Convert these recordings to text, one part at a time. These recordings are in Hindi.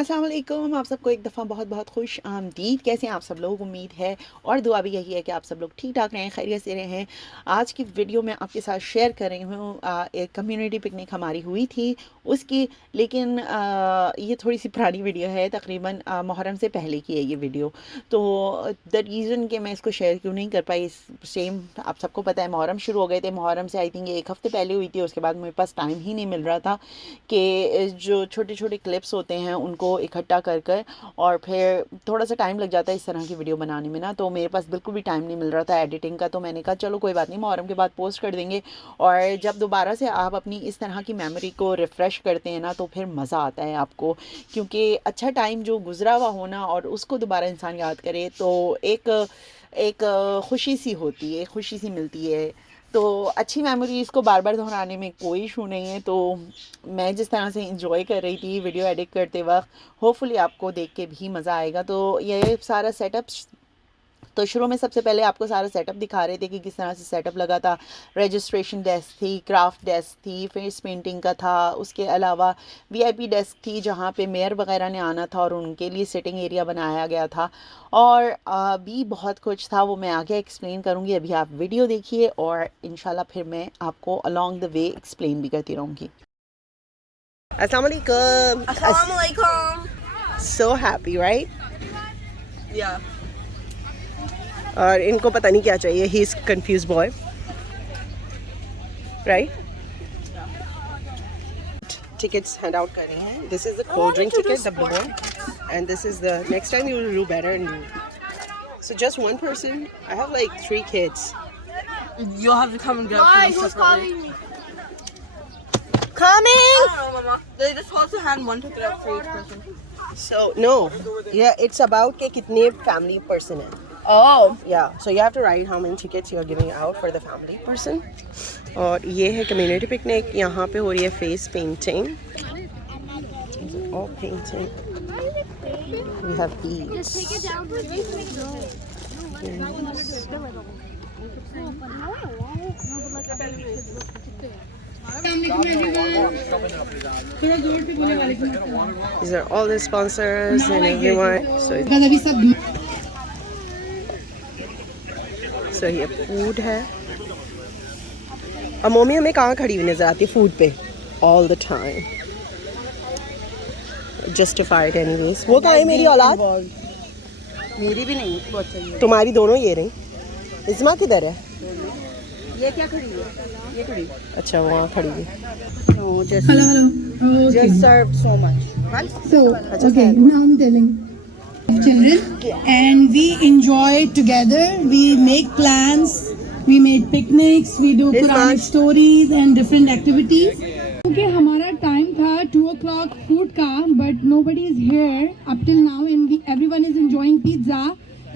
अस्सलाम वालेकुम। आप सबको एक दफ़ा बहुत बहुत खुश आमदीद। कैसे हैं आप सब लोग? उम्मीद है और दुआ भी यही है कि आप सब लोग ठीक ठाक रहें, खैरियत से रहें। आज की वीडियो में आपके साथ शेयर कर रही हूँ एक कम्युनिटी पिकनिक हमारी हुई थी उसकी, लेकिन ये थोड़ी सी पुरानी वीडियो है, तकरीबन मुहर्रम से पहले की है ये वीडियो। तो द रीज़न कि मैं इसको शेयर क्यों नहीं कर पाई, सेम आप सबको पता है मुहर्रम शुरू हो गए थे। मुहर्रम से आई थिंक एक हफ़्ते पहले हुई थी, उसके बाद मेरे पास टाइम ही नहीं मिल रहा था कि जो छोटे छोटे क्लिप्स होते हैं उनको इकट्ठा कर कर और फिर थोड़ा सा टाइम लग जाता है इस तरह की वीडियो बनाने में ना, तो मेरे पास बिल्कुल भी टाइम नहीं मिल रहा था एडिटिंग का। तो मैंने कहा चलो कोई बात नहीं, मुहर्रम के बाद पोस्ट कर देंगे। और जब दोबारा से आप अपनी इस तरह की मेमोरी को रिफ़्रेश करते हैं ना, तो फिर मज़ा आता है आपको, क्योंकि अच्छा टाइम जो गुजरा हुआ होना और उसको दोबारा इंसान याद करे तो एक एक खुशी सी होती है, खुशी सी मिलती है। तो अच्छी मेमोरीज़ को बार बार दोहराने में कोई इशू नहीं है। तो मैं जिस तरह से इंजॉय कर रही थी वीडियो एडिट करते वक्त, होपफुली आपको देख के भी मज़ा आएगा। तो ये सारा सेटअप, तो शुरू में सबसे पहले आपको सारा सेटअप दिखा रहे थे कि किस तरह से सेटअप लगा था। रजिस्ट्रेशन डेस्क थी, क्राफ्ट डेस्क थी, फेस पेंटिंग का था, उसके अलावा वीआईपी डेस्क थी जहाँ पे मेयर वगैरह ने आना था और उनके लिए सिटिंग एरिया बनाया गया था। और भी बहुत कुछ था, वो मैं आगे एक्सप्लेन करूँगी। अभी आप वीडियो देखिए और इंशाल्लाह फिर मैं आपको अलॉन्ग द वे एक्सप्लेन भी करती रहूँगी। अस्सलाम वालेकुम। Assalamu alaikum. So happy right? Yeah. और इनको पता नहीं क्या चाहिए, he is confuse boy right. Tickets hand out कर रहे हैं। This is the cold drink ticket, the blue one, and this is the next time you will do better and so just one person. I have like 3 kids. You'll have to come and get Why? food Who's separately. calling me? Coming. I don't know, Mama. They just supposed to hand one ticket out for each person. So no, yeah, it's about के कितने family person है. Oh. Yeah, so you have to write how many tickets you are giving out for the family person. और ये है community picnic. यहाँ पे हो रही है face painting. These are all painting. We have these. Just take it down. These are all the sponsors and everyone. So ये food है। अब मम्मी हमें कहाँ खड़ी हुई नजर आती है? फूड पे all the time. Justified anyways. वो कहाँ है मेरी औलाद? मेरी भी नहीं, बहुत सही है। तुम्हारी दोनों ये रही। इस्मा किधर है? ये क्या खड़ी है? ये खड़ी। अच्छा वहाँ खड़ी है। No, just Hello. Okay. just served so much. So, okay, now I'm telling. Children, and we enjoy together. We make plans. We make picnics. We do Quranic stories and different activities. Okay, हमारा time था 2 o'clock food का, but nobody is here up till now, and everyone is enjoying pizza.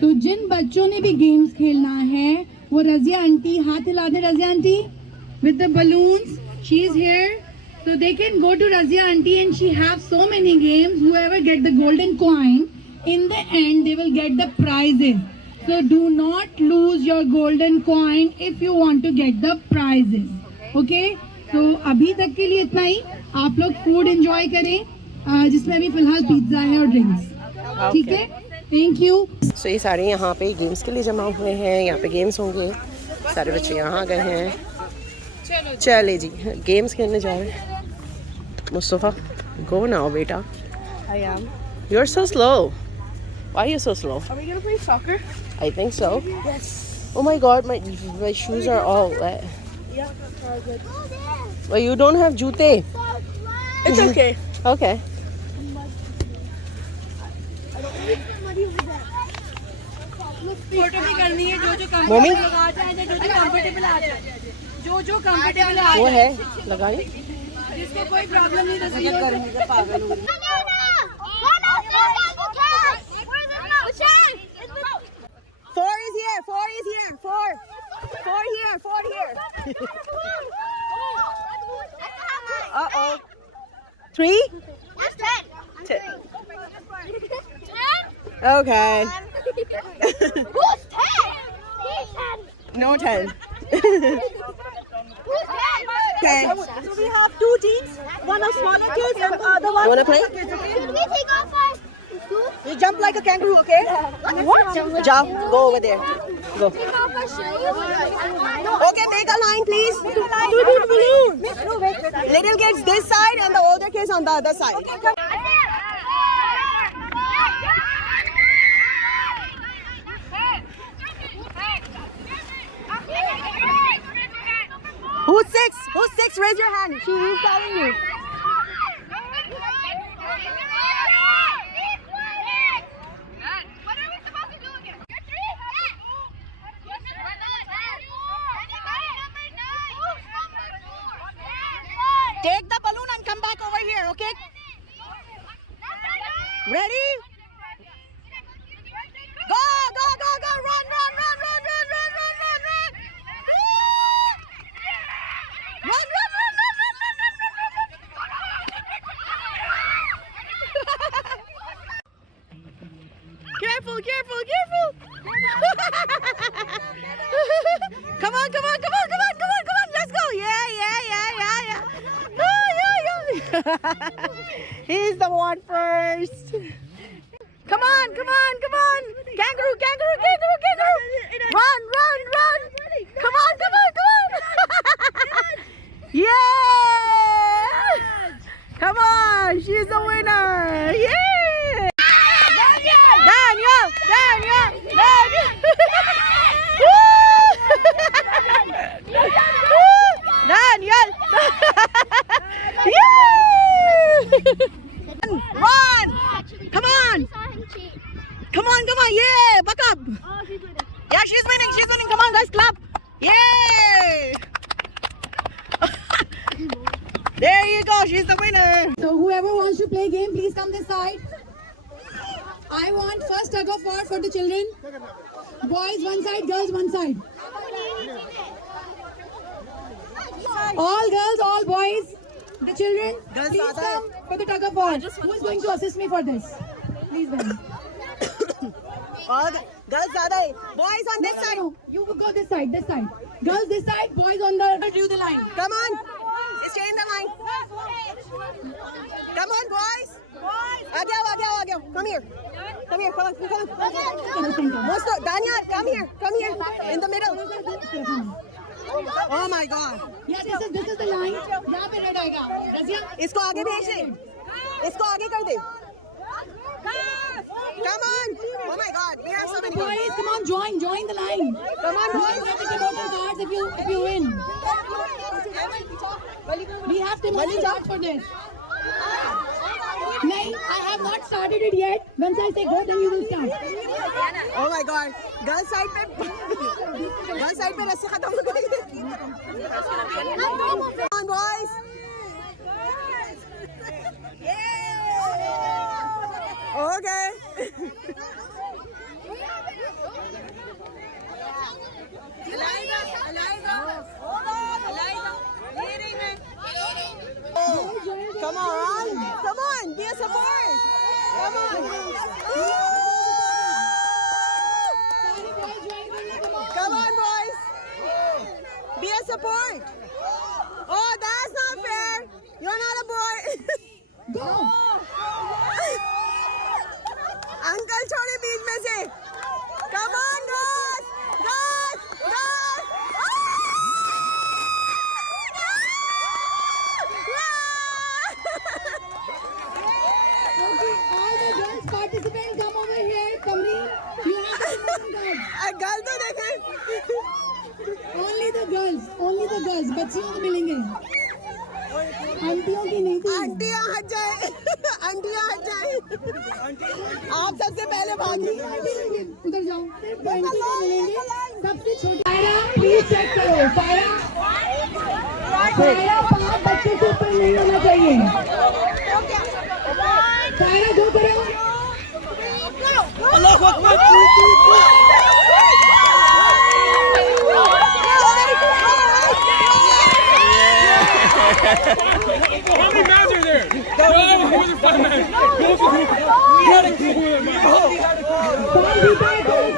So जिन बच्चों ने भी games खेलना है, वो रज़िया आंटी हाथ हिला दे। Razia aunty with the balloons, she is here. So they can go to Razia auntie and she have so many games. Whoever get the golden coin, in the end they will get the prizes. So do not lose your golden coin if you want to get the prizes. Okay? So अभी तक के लिए इतना ही। आप लोग food enjoy करें, जिसमें अभी फिलहाल पिज्जा है और ड्रिंक्स। ठीक है? Thank you. So ये सारे यहाँ पे गेम्स के लिए जमा हुए हैं। यहाँ पे गेम्स होंगे, सारे बच्चे यहाँ आ गए हैं। चले जी, गेम्स खेलने जा रहे हैं। Mustafa, go now, beta. I am. You're so slow. Why are you so slow? Are we gonna play soccer? I think so. Yes. Oh my God, my shoes are all wet. Yeah. Good. Well, you don't have jute. It's okay. Okay. Photo भी करनी है। जो मम्मी? आ जाए, जो कंफर्टेबल आ जाए, जो कंफर्टेबल आ वो जाए, है लगानी। जिसको कोई प्रॉब्लम नहीं रही। गर्मी से पागल हो गई। 4 is here. 4 is here. 4. 4 here. 4 here. Uh-oh. 3? That's 10. 10. 10? Okay. Who's 10? He's 10. No 10. Who's 10? Okay. So we have 2 teams. One of smaller kids and the one. Wanna play? Should we take off our Just jump like a kangaroo, okay? What? Jump. Go over there. Go. Okay, make a line, please. Little kids this side and the older kids on the other side. Who's six? Who's six? Raise your hand. He's telling you. Take the balloon and come back over here, okay? Ready? Go, go, go, go. Run, run, run, run, run, run, run, run, run. Run, run, run, run, run, run, run, run. Careful, careful, careful. Come on, come on, come on, come on, come on, come on. Let's go. Yeah, yeah, yeah, yeah, yeah. Oh, yeah, yeah. He's the one first. Come on, come on, come on. Kangaroo, kangaroo, kangaroo, kangaroo. Run, run, run. Come on, come on, come on. Yeah. Come on, she's the winner. Yeah. Daniel, Daniel, Daniel. Daniel. Yeah. Run. Come on. Come on, come on. Yeah, back up. Yeah, she's winning. She's winning. Come on, guys, clap. Yay. There you go. She's the winner. So whoever wants to play game, please come this side. I want first tug of war for the children. Boys one side, girls one side. All girls, all boys. The children, please come for the tug of war. Who is going to assist me for this? Please, Ben. All the girls zyada boys on this side. No, you will go this side, this side. Girls this side, boys on the do the line. Come on. Stay in the line. Come on, boys. Agao, agao, agao. Come here. Come here. Come on. Come on. Most of, Daniel, come here. Come here. In the middle. Oh my God. Yeah, this is the line. यहाँ पे red आएगा. रज़िया, इसको आगे भेज दे. इसको आगे कर दे. Come on. Oh my God. We have so many boys, girls. come on, join the line. Come on, We boys. have to promote cards if you win. We have to promote cards for this. No, I have not started it yet. Once I say go, then you will start. Oh my God. Girls side पे रस्सी खत्म हो गई. Come on, boys. Okay. Come on, come on, be a support. Come on. Come on, boys. Be a support. Oh, that's not fair. You're not a boy. Go. Uncle छोड़े बीच में से. Come on, girls, girls, girls. Okay, all the girls participants come over here. Kamreen, you have to promote cards. Girl तो देखे. Only the girls. बच्चियों को मिलेंगे. आंटियों की नहीं थी. आंटियां हट जाए. आंटियां हट जाए. आप सबसे पहले भागी. उधर जाओ. 20 को मिलेंगे. सबसे छोटी. सायरा, प्लीज चेक करो. सायरा 5 बच्चों से ऊपर नहीं होना चाहिए. सायरा जो करो. अल्लाह Akbar. How many mans are there? No, more than 5 mans. We had a clue. More than 5 mans.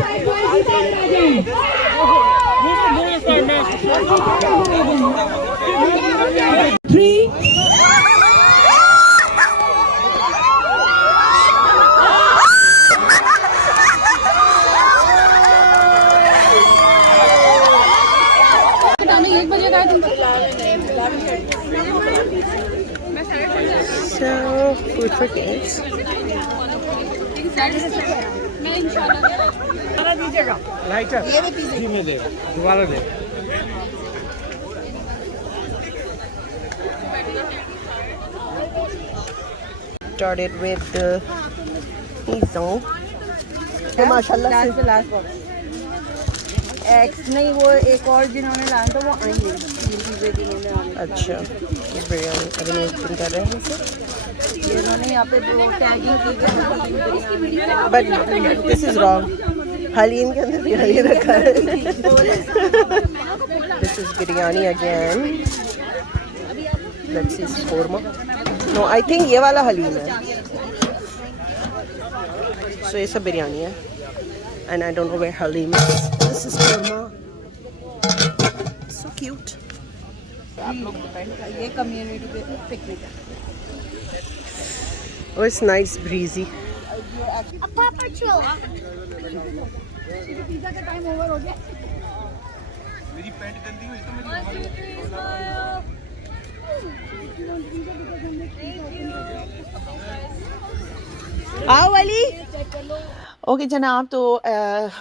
for kids. Lighter जी में दे दोबारा दे Started with the pizza. माशाल्लाह से लास्ट बॉक्स एक्स नहीं, वो एक और जिन्होंने लाया था वो आएंगे, 3 चीज़ें जिन्होंने आने अच्छा बिरयानी अभी ओपन कर रहे हैं इसे. ये उन्होंने यहाँ पे दो टैगिंग की है. But this is wrong. Haleem के अंदर बिरयानी रखा है. This is biryani again. Let's see shawarma. No I think ये वाला हलीम है. सो ये सब बिरयानी है. And I don't know where Halim is. This is Kurma. So cute. ये कम्युनिटी पे पिकनिक है. Oh, it's nice, breezy. A Paw Patrol. आओ वाली. ओके जनाब, तो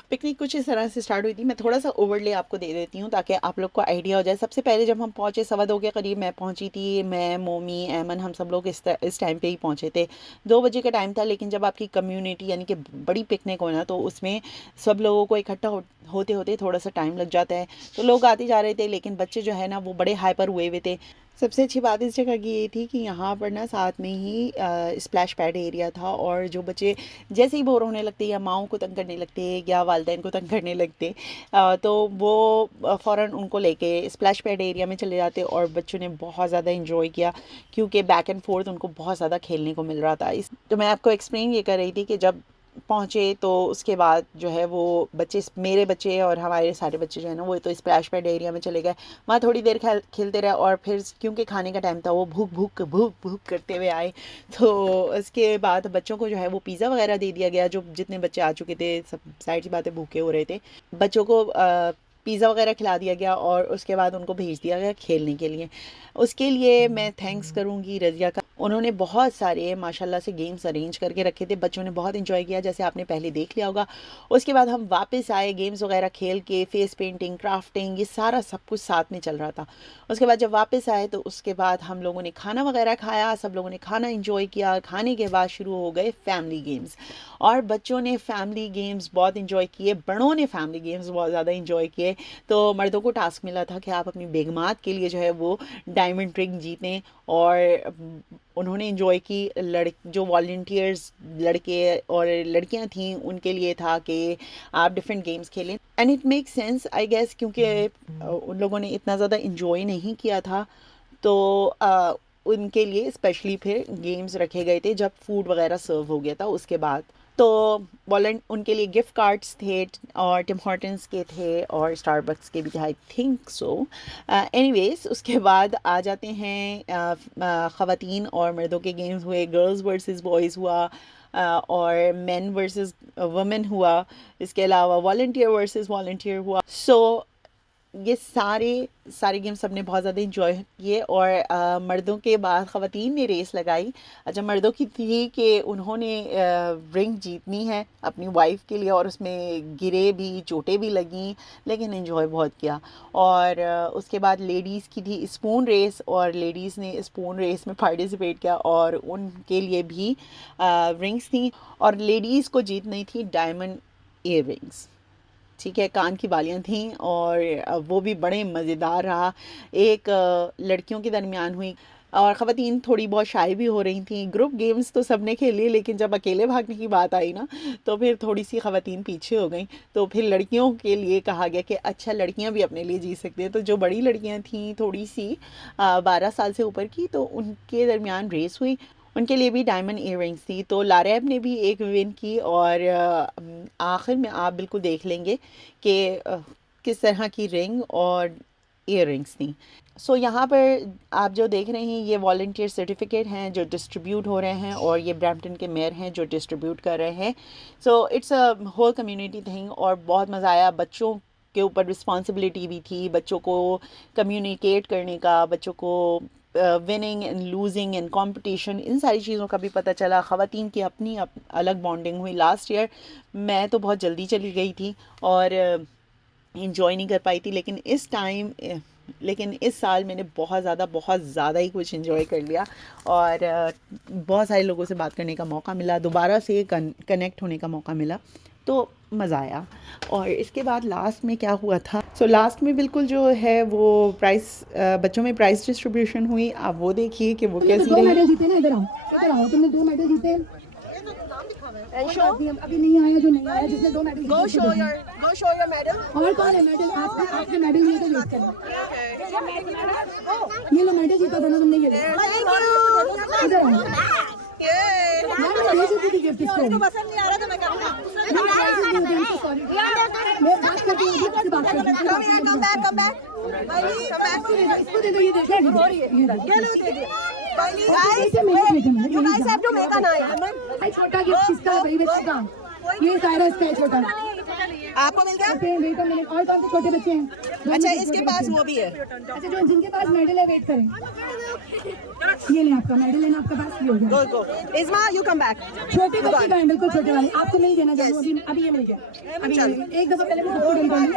पिकनिक कुछ इस तरह से स्टार्ट हुई थी. मैं थोड़ा सा ओवरले आपको दे देती हूँ ताकि आप लोग को आइडिया हो जाए. सबसे पहले जब हम पहुँचे 2:15 के करीब मैं पहुँची थी. मैं, मोमी, ऐमन, हम सब लोग इस टाइम पे ही पहुँचे थे. 2 बजे का टाइम था. लेकिन जब आपकी कम्युनिटी यानी कि बड़ी पिकनिक हो ना, तो उसमें सब लोगों को इकट्ठा होते होते थोड़ा सा टाइम लग जाता है. तो लोग आते जा रहे थे, लेकिन बच्चे जो है ना वो बड़े हाइपर हुए हुए थे. सबसे अच्छी बात इस जगह की ये थी कि यहाँ पर ना साथ में ही स्प्लैश पैड एरिया था. और जो बच्चे जैसे ही बोर होने लगते या माओं को तंग करने लगते या वालिदैन को तंग करने लगते, तो वो फ़ौरन उनको लेके स्प्लैश पैड एरिया में चले जाते. और बच्चों ने बहुत ज़्यादा इंजॉय किया क्योंकि बैक एंड फोर्थ उनको बहुत ज़्यादा खेलने को मिल रहा था. तो मैं आपको एक्सप्लेन ये कर रही थी कि जब पहुँचे तो उसके बाद जो है वो बच्चे, मेरे बच्चे और हमारे सारे बच्चे जो है ना वो तो स्प्लैश पैड एरिया में चले गए. वहाँ थोड़ी देर खेलते रहे और फिर क्योंकि खाने का टाइम था वो भूख भूख करते हुए आए. तो उसके बाद बच्चों को जो है वो पिज़्ज़ा वगैरह दे दिया गया. जो जितने बच्चे आ चुके थे, सब साइड सी बातें भूखे हो रहे थे, बच्चों को पिज़्ज़ा वगैरह खिला दिया गया और उसके बाद उनको भेज दिया गया खेलने के लिए. उसके लिए मैं थैंक्स करूँगी रज़िया का. उन्होंने बहुत सारे माशाल्लाह से गेम्स अरेंज करके रखे थे. बच्चों ने बहुत इंजॉय किया, जैसे आपने पहले देख लिया होगा. उसके बाद हम वापस आए, गेम्स वगैरह खेल के, फेस पेंटिंग, क्राफ्टिंग, ये सारा सब कुछ साथ में चल रहा था. उसके बाद जब वापस आए तो उसके बाद हम लोगों ने खाना वगैरह खाया. सब लोगों ने खाना इंजॉय किया. खाने के बाद शुरू हो गए फैमिली गेम्स. और बच्चों ने फैमिली गेम्स बहुत इंजॉय किए, बड़ों ने फैमिली गेम्स बहुत ज़्यादा इंजॉय किए. तो मर्दों को टास्क मिला था कि आप अपनी बेगमात के लिए जो है वो डायमंड रिंग जीतें. और उन्होंने इंजॉय की. जो वॉलंटियर्स लड़के और लड़कियां थीं उनके लिए था कि आप डिफरेंट गेम्स खेलें. And it make sense I guess, क्योंकि उन लोगों ने इतना ज़्यादा इंजॉय नहीं किया था. तो उनके लिए स्पेशली फिर गेम्स रखे गए थे जब फूड वगैरह सर्व हो गया था उसके बाद. तो उनके लिए गिफ्ट कार्ड्स थे और टिम हॉर्टन्स के थे और स्टारबक्स के भी थे, आई थिंक सो. एनीवेज उसके बाद आ जाते हैं ख़वातीन और मर्दों के गेम्स हुए. गर्ल्स वर्सेस बॉयज़ हुआ और मेन वर्सेस वुमेन हुआ. इसके अलावा वॉलंटियर वर्सेस वॉलंटियर हुआ. सो ये सारे गेम्स सबने बहुत ज़्यादा इंजॉय किए. और मर्दों के बाद ख़वातीन ने रेस लगाई. अच्छा, मर्दों की थी कि उन्होंने रिंग जीतनी है अपनी वाइफ के लिए और उसमें गिरे भी, चोटें भी लगीं, लेकिन इंजॉय बहुत किया. और उसके बाद लेडीज़ की थी स्पून रेस और लेडीज़ ने स्पून रेस में पार्टिसिपेट किया और उनके लिए भी रिंग्स थी. और लेडीज़ को जीतनी थी डायमंड ईयर रिंग्स. ठीक है, कान की बालियाँ थीं और वो भी बड़े मज़ेदार रहा. एक लड़कियों के दरमियान हुई और ख़वातीन थोड़ी बहुत शाय भी हो रही थी. ग्रुप गेम्स तो सब ने खेले, लेकिन जब अकेले भागने की बात आई ना तो फिर थोड़ी सी ख़वातीन पीछे हो गई. तो फिर लड़कियों के लिए कहा गया कि अच्छा, लड़कियां भी अपने लिए जीत सकती हैं. तो जो बड़ी लड़कियां थीं थोड़ी सी 12 साल से ऊपर की, तो उनके दरमियान रेस हुई. उनके लिए भी डायमंड ईयररिंग्स थी. तो लारेब ने भी एक विन की और आखिर में आप बिल्कुल देख लेंगे कि किस तरह की रिंग और ईयररिंग्स थी. सो यहाँ पर आप जो देख रहे हैं ये वॉलंटियर सर्टिफिकेट हैं जो डिस्ट्रीब्यूट हो रहे हैं और ये ब्रैम्पटन के मेयर हैं जो डिस्ट्रीब्यूट कर रहे हैं. So it's a whole community thing और बहुत मज़ा आया. बच्चों के ऊपर रिस्पॉन्सिबिलिटी भी थी, बच्चों को कम्युनिकेट करने का, बच्चों को winning and losing and competition, इन सारी चीज़ों का भी पता चला। ख़वातीन की अपनी अलग बॉन्डिंग हुई। लास्ट ईयर मैं तो बहुत जल्दी चली गई थी और इंजॉय नहीं कर पाई थी, लेकिन इस साल मैंने बहुत ज़्यादा ही कुछ इंजॉय कर लिया और बहुत सारे लोगों से बात करने का मौका मिला, दोबारा से कनेक्ट होने का मौका मिला, तो मज़ा आया। और इसके बाद लास्ट में क्या हुआ था, लास्ट में बिल्कुल जो है वो बच्चों में प्राइस डिस्ट्रीब्यूशन हुई। आप वो देखिए कि वो कैसी दो रही। मेडल जीते ना, इधर आओ, तुमने 2 मेडल जीते। अभी नहीं आया जो नहीं आया, जिसने 2 medal Go show your medal. और कौन है मेडल? आपने मेडल नहीं तो वेट करना। ये लो मेडल जीता था ना तुमने, ये इधर आओ। मैं जीती थी गिफ्ट इसको। पसंद नहीं आ रहा तो मैं करूँगा। मैं बात करती हूँ, आपसे बात करती हूँ। Come back. इसको दे दो, ये देखो, ये लो दे दिया। Guys, You guys have to make an eye. छोटा गिफ्ट किसका है भाई? बच्चे का ये सारा इसका है छोटा। आपको मिल गया? वेट अ मिनट, और कौन से छोटे बच्चे हैं? अच्छा, इसके पास वो भी है। अच्छा, जो जिनके पास मेडल है वेट करें। ये ले आपका मेडल, लेना आपका पास ये हो गया। Go. Isma, you come back. छोटे बच्चे का है, बिल्कुल छोटे वाले। आपको मिल गया ना जानू? अभी ये मिल गया, अभी ये मिल गया। एक दफा पहले मैं सबको डन कर दूं,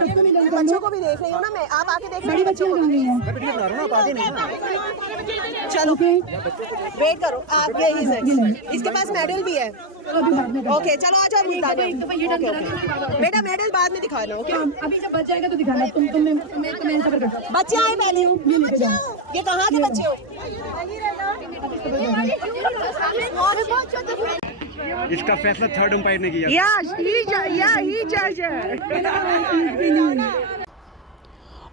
सबको भी डन कर बच्चों दूं। को भी देख रही हूँ ना मैं, आप आके देख बड़ी बच्चियां कहाँ गई हैं? चलो ओके, वेट करो आप, यही से इसके पास मेडल भी है। अभी बाद में करते ओके चलो आ जाओ हैं। एक दफा ये डन करा ना, बेटा मेडल बाद में दिखाना। ओके अभी जब बच जाएगा तो दिखाना। मैं सबर करता हूँ। बच्चे आए पहले, ये लेके जाओ। ये कहाँ के बच्चे हो? इसका फैसला थर्ड अंपायर ने किया। he judges.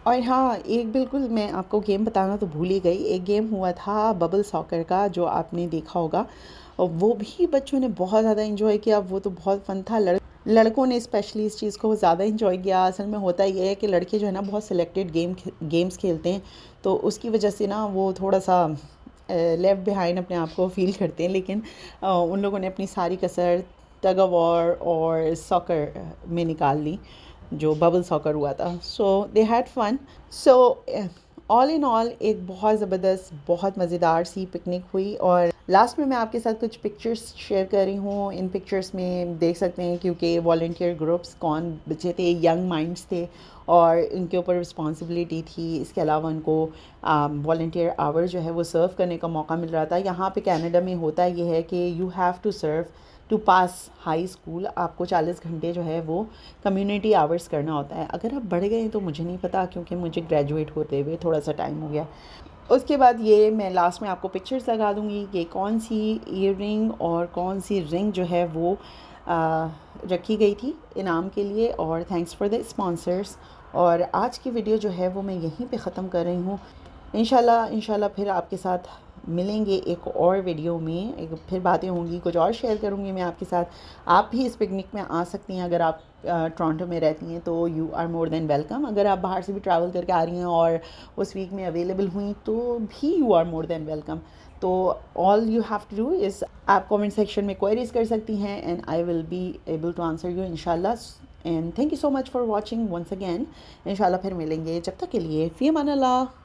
और हाँ, एक बिल्कुल मैं आपको गेम बताना तो भूल ही गई। एक गेम हुआ था बबल सॉकर का, जो आपने देखा होगा, और वो भी बच्चों ने बहुत ज़्यादा इन्जॉय किया। वो तो बहुत फन था। लड़कों ने स्पेशली इस चीज़ को ज़्यादा इन्जॉय किया। असल में होता ये है कि लड़के जो है ना बहुत सिलेक्टेड गेम्स खेलते हैं, तो उसकी वजह से ना वो थोड़ा सा लेफ्ट बिहाइंड अपने आप को फील करते हैं। लेकिन उन लोगों ने अपनी सारी कसर टग ऑफ वॉर और सॉकर में निकाल ली, जो बबल सॉकर हुआ था। So they had fun. So all in all एक बहुत ज़बरदस्त, बहुत मज़ेदार सी पिकनिक हुई। और लास्ट में मैं आपके साथ कुछ पिक्चर्स शेयर कर रही हूँ। इन पिक्चर्स में देख सकते हैं क्योंकि वॉल्टियर ग्रुप्स कौन बच्चे थे, यंग माइंड्स थे और इनके ऊपर रिस्पॉन्सिबिलिटी थी। इसके अलावा उनको वॉल्टियर आवर जो है वो सर्व करने का मौका मिल रहा था। यहाँ पे कनाडा में होता ये है कि you have to serve to pass high school. आपको 40 घंटे जो है वो कम्युनिटी आवर्स करना होता है। अगर आप बढ़ गए तो मुझे नहीं पता, क्योंकि मुझे ग्रेजुएट होते हुए थोड़ा सा टाइम हो गया। उसके बाद ये मैं लास्ट में आपको पिक्चर्स लगा दूँगी कि कौन सी ईयररिंग और कौन सी रिंग जो है वो रखी गई थी इनाम के लिए। और थैंक्स फॉर द स्पॉन्सर्स। और आज की वीडियो जो है वो मैं यहीं पे ख़त्म कर रही हूँ। इंशाल्लाह फिर आपके साथ मिलेंगे एक और वीडियो में, फिर बातें होंगी, कुछ और शेयर करूँगी मैं आपके साथ। आप भी इस पिकनिक में आ सकती हैं। अगर आप टोरंटो में रहती हैं तो you are more than welcome. अगर आप बाहर से भी ट्रैवल करके आ रही हैं और उस वीक में अवेलेबल हुई तो भी you are more than welcome. तो all you have to do is आप कमेंट सेक्शन में क्वेरीज कर सकती हैं and I will be able to answer you इंशाल्लाह। And thank you so much for watching once again. इंशाल्लाह फिर मिलेंगे, जब तक के लिए फ़ी अमान अल्लाह।